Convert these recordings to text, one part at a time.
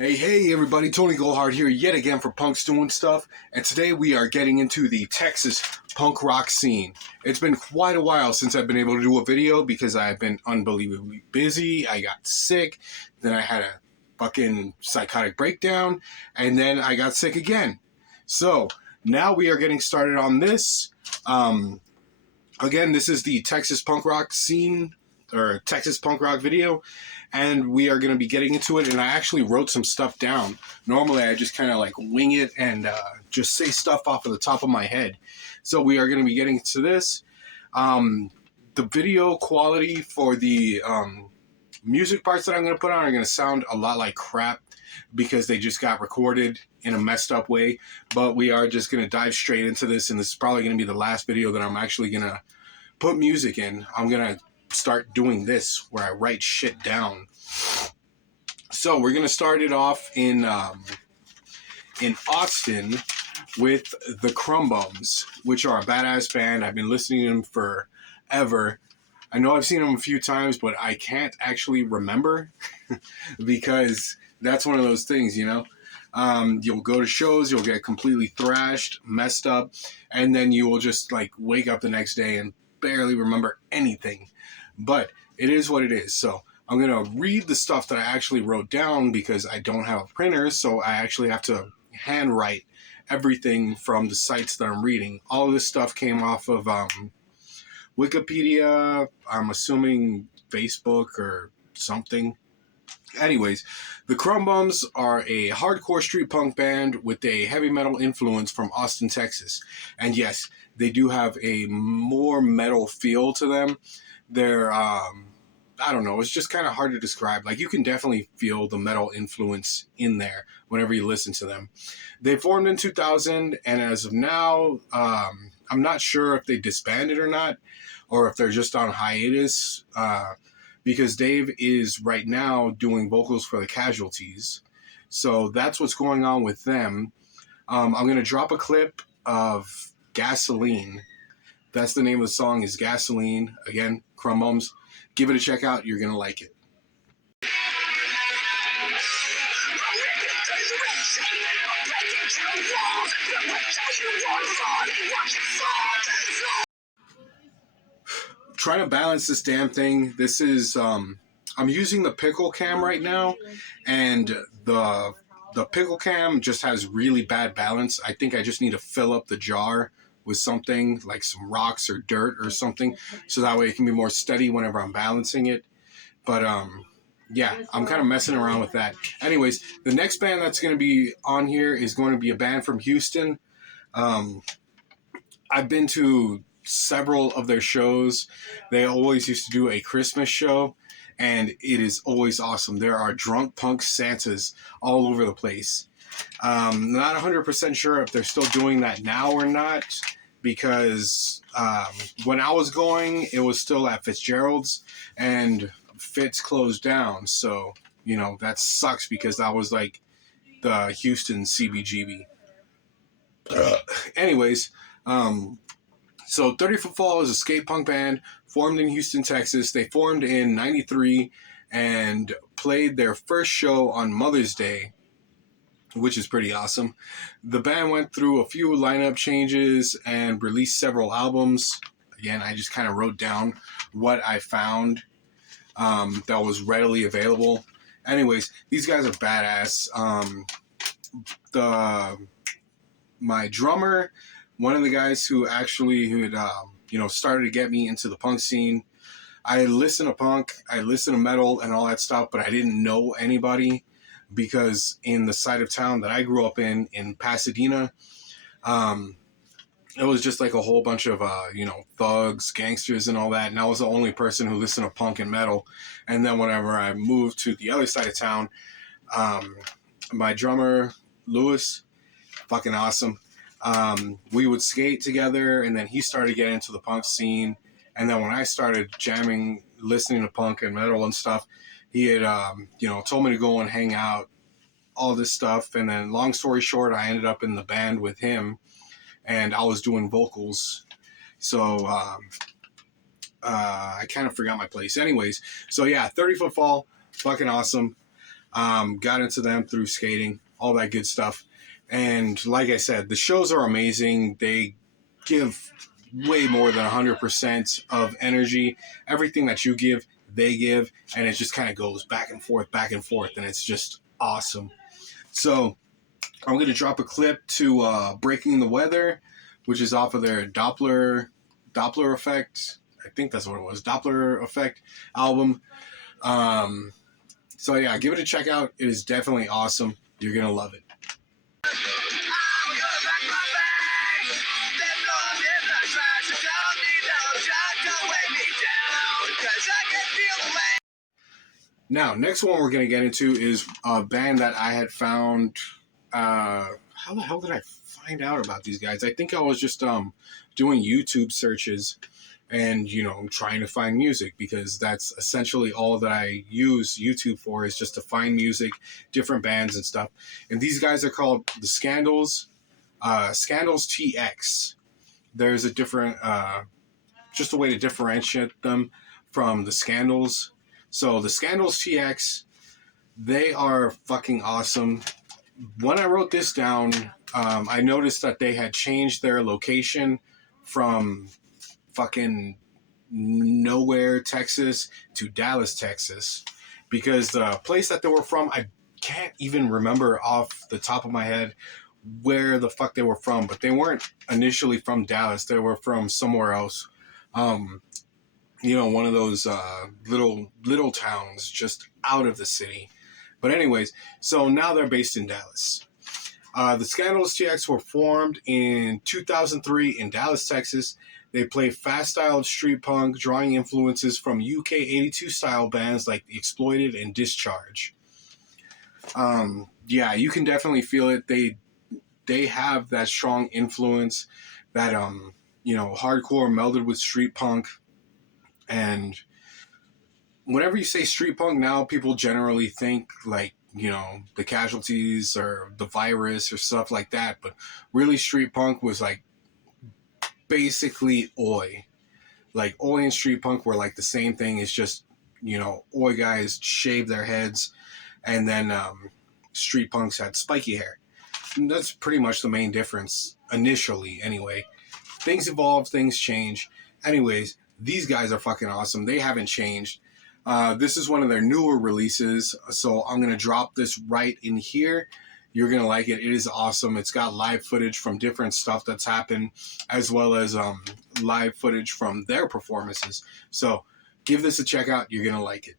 Hey everybody, Tony Goldhart here yet again for Punx Doing Stuff, and today we are getting into the Texas punk rock scene. It's been quite a while since I've been able to do a video because I've been unbelievably busy. I got sick, then I had a fucking psychotic breakdown, and then I got sick again. So now we are getting started on this. Again, this is the Texas punk rock scene, or Texas punk rock video, and we are going to be getting into it. And I actually wrote some stuff down. Normally I just kind of like wing it and just say stuff off of the top of my head. So we are going to be getting to this. The video quality for the music parts that I'm going to put on are going to sound a lot like crap because they just got recorded in a messed up way. But we are just going to dive straight into this, and this is probably going to be the last video that I'm actually going to put music in. I'm going to start doing this where I write shit down. So we're going to start it off in Austin with the Crum Bums, which are a badass band. I've been listening to them forever. I know I've seen them a few times, but I can't actually remember because that's one of those things, you know. You'll go to shows, you'll get completely thrashed, messed up, and then you will just like wake up the next day and barely remember anything. But it is what it is. So I'm going to read the stuff that I actually wrote down because I don't have a printer, so I actually have to handwrite everything from the sites that I'm reading. All of this stuff came off of Wikipedia, I'm assuming Facebook or something. Anyways, the Crum Bums are a hardcore street punk band with a heavy metal influence from Austin, Texas. And yes, they do have a more metal feel to them. They're, I don't know, it's just kind of hard to describe. Like, you can definitely feel the metal influence in there whenever you listen to them. They formed in 2000, and as of now, I'm not sure if they disbanded or not, or if they're just on hiatus, because Dave is right now doing vocals for the Casualties. So that's what's going on with them. I'm going to drop a clip of Gasoline. That's the name of the song, is Gasoline. Again, Crum Bums. Give it a check out. You're going to like it. Trying to balance this damn thing. This is, I'm using the pickle cam right now, and the pickle cam just has really bad balance. I think I just need to fill up the jar with something like some rocks or dirt or something, so that way it can be more steady whenever I'm balancing it. But yeah, I'm kind of messing around with that. Anyways, the next band that's going to be on here is going to be a band from Houston. I've been to several of their shows. They always used to do a Christmas show, and it is always awesome. There are drunk punk Santas all over the place. Not 100% sure if they're still doing that now or not, because when I was going, it was still at Fitzgerald's, and Fitz closed down. So, you know, that sucks because that was like the Houston CBGB. Anyways, so 30 Foot Fall is a skate punk band formed in Houston, Texas. They formed in 93 and played their first show on Mother's Day, which is pretty awesome. The band went through a few lineup changes and released several albums. Again, I just kind of wrote down what I found that was readily available. Anyways, these guys are badass. My drummer, one of the guys who had started to get me into the punk scene. I listen to punk, I listen to metal and all that stuff, but I didn't know anybody because in the side of town that I grew up in Pasadena, it was just like a whole bunch of, thugs, gangsters and all that. And I was the only person who listened to punk and metal. And then whenever I moved to the other side of town, my drummer, Lewis, fucking awesome. We would skate together, and then he started getting into the punk scene. And then when I started jamming, listening to punk and metal and stuff, he had, told me to go and hang out, all this stuff. And then long story short, I ended up in the band with him, and I was doing vocals. So I kind of forgot my place. Anyways, so yeah, 30 Foot Fall, fucking awesome. Got into them through skating, all that good stuff. And like I said, the shows are amazing. They give way more than 100% of energy. Everything that you give, they give, and it just kind of goes back and forth, and it's just awesome. So I'm going to drop a clip to Breaking the Weather, which is off of their Doppler Effect. I think that's what it was. Doppler Effect album. So yeah, give it a check out. It is definitely awesome. You're going to love it. Now, next one we're going to get into is a band that I had found. How the hell did I find out about these guys? I think I was just doing YouTube searches and, I'm trying to find music because that's essentially all that I use YouTube for, is just to find music, different bands and stuff. And these guys are called the Scandals, Scandals TX. There's a different, just a way to differentiate them from the Scandals. So the Scandals TX, they are fucking awesome. When I wrote this down, I noticed that they had changed their location from fucking nowhere, Texas to Dallas, Texas, because the place that they were from, I can't even remember off the top of my head where the fuck they were from, but they weren't initially from Dallas. They were from somewhere else. One of those little towns just out of the city. But anyways, so now they're based in Dallas. The Scandals TX were formed in 2003 in Dallas, Texas. They play fast-styled street punk, drawing influences from UK 82 style bands like The Exploited and Discharge. Yeah, you can definitely feel it. They have that strong influence, that hardcore melded with street punk. And whenever you say street punk now, people generally think like, the Casualties or the Virus or stuff like that. But really, street punk was like basically Oi. Like Oi and street punk were like the same thing. It's just, Oi guys shaved their heads, and then street punks had spiky hair. And that's pretty much the main difference initially, anyway. Things evolve, things change. Anyways, these guys are fucking awesome. They haven't changed. This is one of their newer releases, so I'm going to drop this right in here. You're going to like it. It is awesome. It's got live footage from different stuff that's happened, as well as live footage from their performances. So give this a check out. You're going to like it.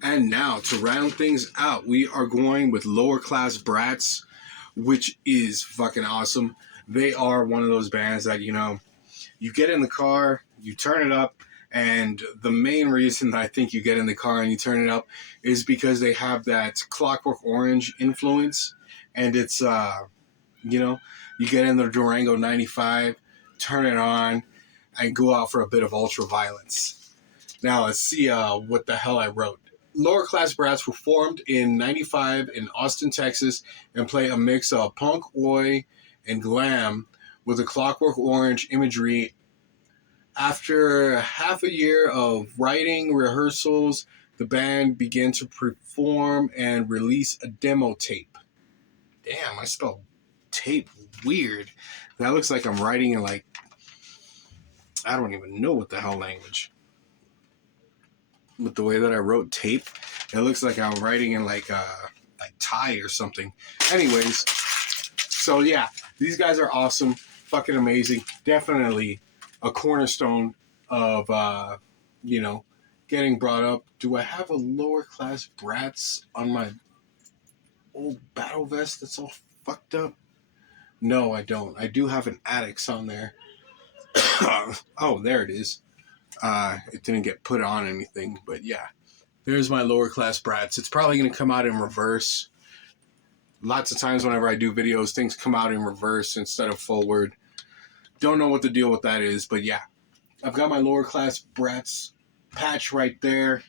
And now, to round things out, we are going with Lower Class Bratz, which is fucking awesome. They are one of those bands that, you get in the car, you turn it up, and the main reason that I think you get in the car and you turn it up is because they have that Clockwork Orange influence. And it's, you get in the Durango 95, turn it on, and go out for a bit of ultra violence. Now, let's see what the hell I wrote. Lower Class Bratz were formed in 95 in Austin, Texas, and play a mix of punk, oi, and glam with a Clockwork Orange imagery. After half a year of writing rehearsals, the band began to perform and release a demo tape. Damn, I spelled tape weird. That looks like I'm writing in I don't even know what the hell language. With the way that I wrote tape, it looks like I'm writing in like Thai or something. Anyways, so yeah, these guys are awesome, fucking amazing. Definitely a cornerstone of getting brought up. Do I have a Lower Class Bratz on my old battle vest that's all fucked up? No, I don't. I do have an Addicts on there. Oh, there it is. It didn't get put on anything, but yeah, there's my Lower Class Bratz. It's probably going to come out in reverse. Lots of times whenever I do videos, things come out in reverse instead of forward. Don't know what the deal with that is, but yeah, I've got my Lower Class Bratz patch right there.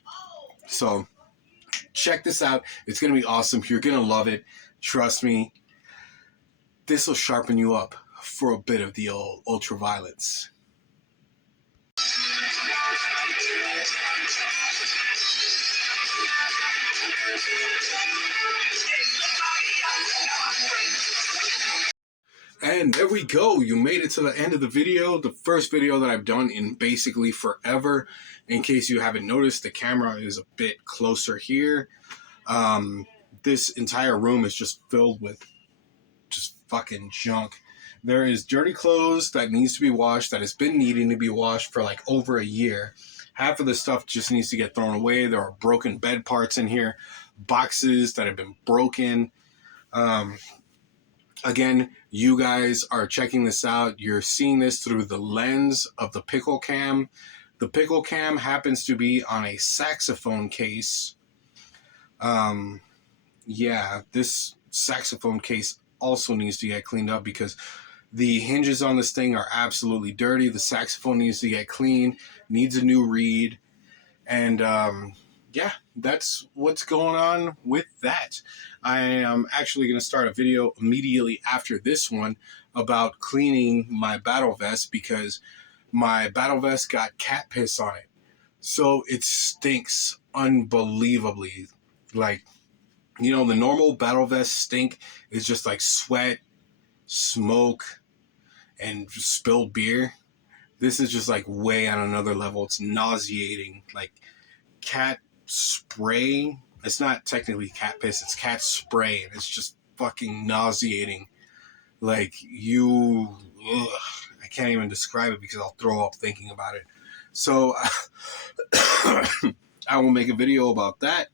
So check this out. It's going to be awesome. You're going to love it. Trust me. This will sharpen you up for a bit of the old ultraviolence. And there we go. You made it to the end of the video. The first video that I've done in basically forever. In case you haven't noticed, the camera is a bit closer here. This entire room is just filled with just fucking junk. There is dirty clothes that needs to be washed, that has been needing to be washed for like over a year. Half of the stuff just needs to get thrown away. There are broken bed parts in here, boxes that have been broken. Again, you guys are checking this out. You're seeing this through the lens of the pickle cam. The pickle cam happens to be on a saxophone case. Yeah, this saxophone case also needs to get cleaned up because the hinges on this thing are absolutely dirty. The saxophone needs to get clean, needs a new reed. And yeah, that's what's going on with that. I am actually going to start a video immediately after this one about cleaning my battle vest because my battle vest got cat piss on it. So it stinks unbelievably. Like, you know, the normal battle vest stink is just like sweat, smoke, and spilled beer. This is just like way on another level. It's nauseating. Like cat spray. It's not technically cat piss. It's cat spray. And it's just fucking nauseating. Like I can't even describe it because I'll throw up thinking about it. So I will make a video about that.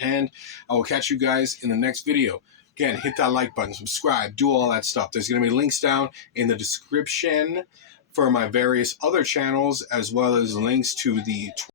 And I will catch you guys in the next video. Again, hit that like button, subscribe, do all that stuff. There's going to be links down in the description for my various other channels, as well as links to the